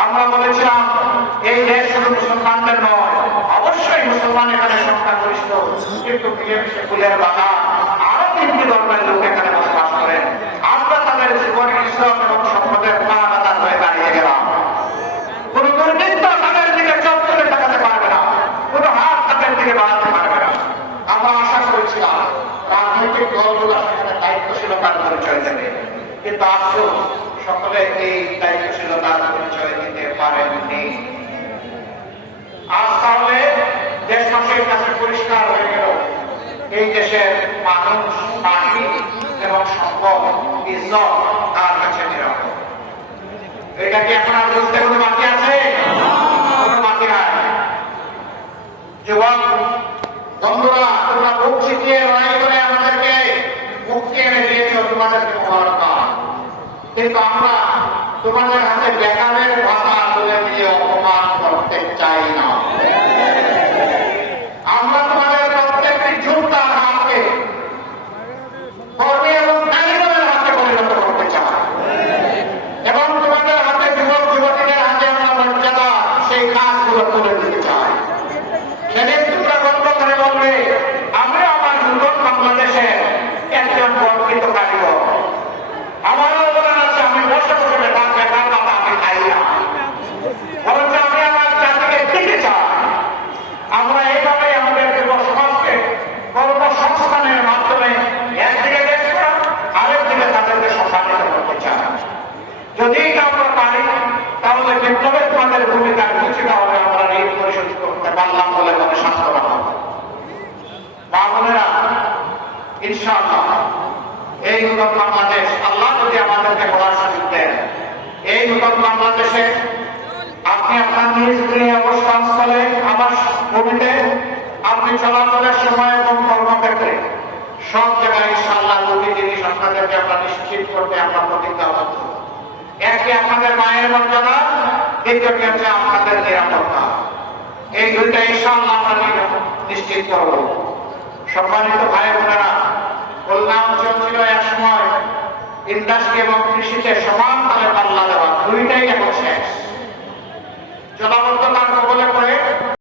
আমরা বলেছিলাম এই দেশ শুধু মুসলমানদের নয়, অবশ্যই মুসলমান এখানে সংখ্যাগরিষ্ঠ, কিন্তু মিলেমিশে ফুলের বাগান আরো 3টি ধর্মের লোক এখানে বসবাস করেন। আমরা তাদের জীবনে ইসলাম এবং সম্পদের পাহারাদার হয়ে দাঁড়িয়ে গেলাম। কোন দুর্বৃত্ত তাদের দিকে চোখ তুলে তাকাতে পারবে না, কোন হাত তাদের দিকে বাড়াতে পারবে না। আমরা আশা করেছিলাম রাজনৈতিক দলগুলো সেখানে দায়িত্বশীলতার পরিচয় দেবে, কিন্তু আফসোস সকলে এই দায়িত্বশীলতার পরিচয় দিতে পারেননি। আজ তাহলে দেশবাসীর কাছে পরিষ্কার হয়ে গেল এই দেশের মানুষ, মাটি এবং সম্পদ, ইজ্জত তার কাছে নিরাপদ। এটা কি এখন আর বুঝতে কোনো বাকি আছে? কোনো বাকি নাই। যুবক বন্ধুরা, তোমরা বুক শিখিয়ে লড়াই করে আমাদেরকে মুক্তি এনে দিয়েছ, তোমাদেরকে মোবারকবাদ। কিন্তু আমরা তোমাদের হাতে বেকারের ভাষা তুলে দিয়ে অপমান করতে চাই না। আমরা তোমাদের প্রত্যেকটি যোদ্ধার হাতকে কর্মী এবং কারিগরের হাতে পরিণত করতে চাই, এবং তোমাদের হাতে যুবক যুবতীদের হাতে আমরা মর্যাদা সেই কাজগুলো তুলে দিতে চাই। সেদিন তোমরা গর্ব করে বলবে, আমি আমার নতুন বাংলাদেশের একজন গর্বিত কারিগর। আমারও অবদান আছে, আমি বসে বসে বেকার বাবা আমি খাই না, বরঞ্চ আমি আমার জাতিকে দিতে চাই। আমরা এইভাবে আমাদের যুব সমাজকে কর্মসংস্থানের মাধ্যমে একদিকে দেশ করা, আরেকদিকে তাদেরকে সম্মানিত করতে চাই। যদি এটা আমরা পারি, তাহলে বিপ্লবের তোমাদের ভূমিকার কিছুটা হবে আমরা ঋণ পরিশোধ করতে পারলাম বলে মনে সান্ত্বনা হবে। মা বোনেরা, ইনশাআল্লাহ এই নতুন বাংলাদেশ আল্লাহ যদি আমাদেরকে বলার সুযোগ দেন, এই নতুন বাংলাদেশে আপনি আপনার নিজ গৃহে অবস্থানস্থলে, আবাস ভূমিতে, আপনি চলাচলের সময় এবং কর্মক্ষেত্রে সব জায়গায় ইনশাআল্লাহ দুটি জিনিস আপনাদেরকে আমরা নিশ্চিত করতে আমরা প্রতিজ্ঞাবদ্ধ। একটি আপনাদের মায়ের মর্যাদা, দ্বিতীয়টি হচ্ছে আপনাদের নিরাপত্তা। এই দুইটা ইনশাআল্লাহ আমরা নিশ্চিত করব। সম্মানিত ভাই বোনেরা, খুলনা অঞ্চল ছিল এক সময় ইন্ডাস্ট্রি এবং কৃষিতে সমান তালে পাল্লা দেওয়া, দুইটাই এখন শেষ। জলাবদ্ধতা